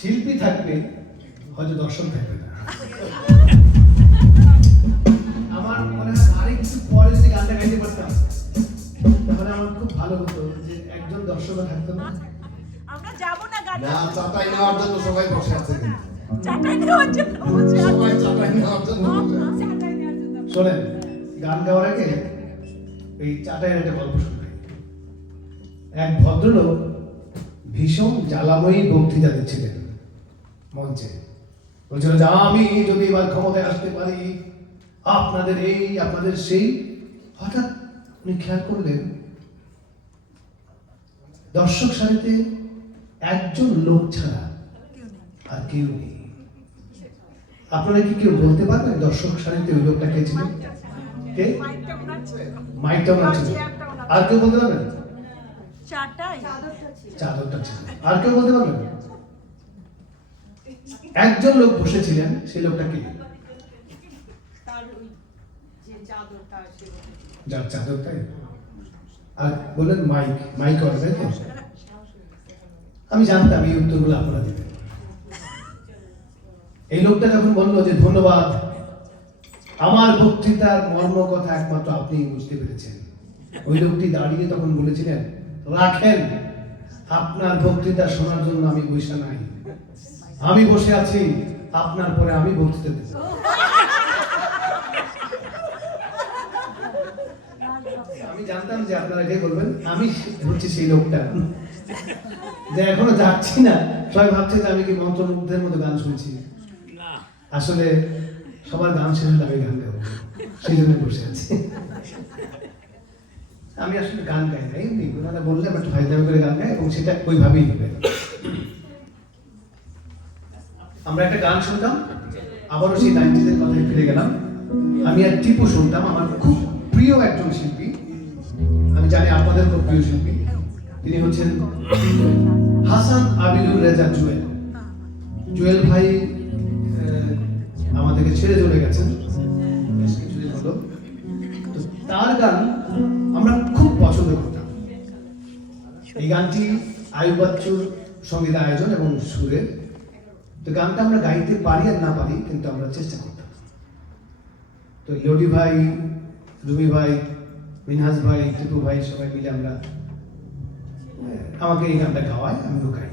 শিল্পী থাকবে হয়তো দর্শক থাকবে না। আমার মনে হয় আরেকটু পরে যদি গানটা গাইতে পারতাম তাহলে আমার খুব ভালো হতো, যে একজন দর্শকও থাকতো না। আমরা যাব না গান না, চাটাই নেওয়ার জন্য সবাই বসে আছে কিন্তু। চাটাই নেওয়ার জন্য বসে আছে। সবাই চাটাই নেওয়ার জন্য বসে আছে। চাটাই নেওয়ার জন্য। শোনেন, গান গাওয়ার আগে এই চাটাইয়ের একটা গল্প শুনবেন। এক ভদ্রলোক ভীষণ জ্বালাময়ী বক্তৃতা দিচ্ছিলেন মঞ্চে। বলছিল যে আমি যদি এবার ক্ষমতায় আসতে পারি, আপনাদের এই আপনাদের সেই। হঠাৎ উনি খেয়াল করলেন দর্শক সারিতে একজন লোক ছাড়া আর কেউ নেই। আপনারা কি কেউ বলতে পারবেন দর্শক সারিতে ওই লোকটা কে ছিল? কে? মাইকটা ওনার ছিল। মাইকটা ওনার ছিল। আর কেউ বলতে পারবেন? চাটাই চাদরটা ছিল। আর কেউ বলতে পারবেন? একজন লোক বসেছিলেন, সেই লোকটা কে? তার ওই যে চাদরটা আছে যার চাদরটাই। আর বললেন মাইক, মাইক করবে তো? আমি জানতাম এই উত্তরগুলো আপনারা দেবেন। এই লোকটা যখন বললো যে ধন্যবাদ, আমার বক্তৃতার মর্ম কথা একমাত্র আপনিই বুঝতে পেরেছেন, ওই লোকটি দাঁড়িয়ে তখন বলেছিলেন, রাখেন, আপনার বক্তৃতা শোনার জন্য আমি বসে নাই, আমি বসে আছি আপনার পরে আমি বক্তৃতা দেব। আমি জানতাম যে আপনারা এটাই বলবেন। আমি হচ্ছে সেই লোকটা যে এখনো যাচ্ছি না। সবাই ভাবছে যে আমি কি মন্ত্রমুগ্ধের মতো গান শুনছি। আসলে সবার গান শেষ হলে আমি গান গাবো, সেই জন্য বসে আছি। আমি আসলে গান গাই না, এমনি ওনারা বললে আমি একটু ফাইজলামি করে গান গাই এবং সেটা ওইভাবেই হবে। আমরা একটা গান শুনতাম, আবারও সেই 90s-এর কথায় ফিরে গেলাম। আমি আর টিপু শুনতাম, আমার খুব প্রিয় একজন শিল্পী, আমি জানি আপনাদের খুব প্রিয় শিল্পী। তিনি হচ্ছেন হাসান আবিদুর রেজা জুয়েল। জুয়েল ভাই আমাদেরকে ছেড়ে চলে গেছেন বেশ কিছুদিন হলো। তো তার গান আমরা খুব পছন্দ করতাম। এই গানটি আয়ুব বাচ্চুর সঙ্গীত আয়োজন এবং সুরের। তো গানটা আমরা গাইতে পারি আর না পারি, কিন্তু আমরা চেষ্টা করতাম। তো লডি ভাই, রুমি ভাই, মিনহাজ ভাই, টিপু ভাই সবাই মিলে আমরা আমাকে এই গানটা গাওয়ায়, আমিও গাই।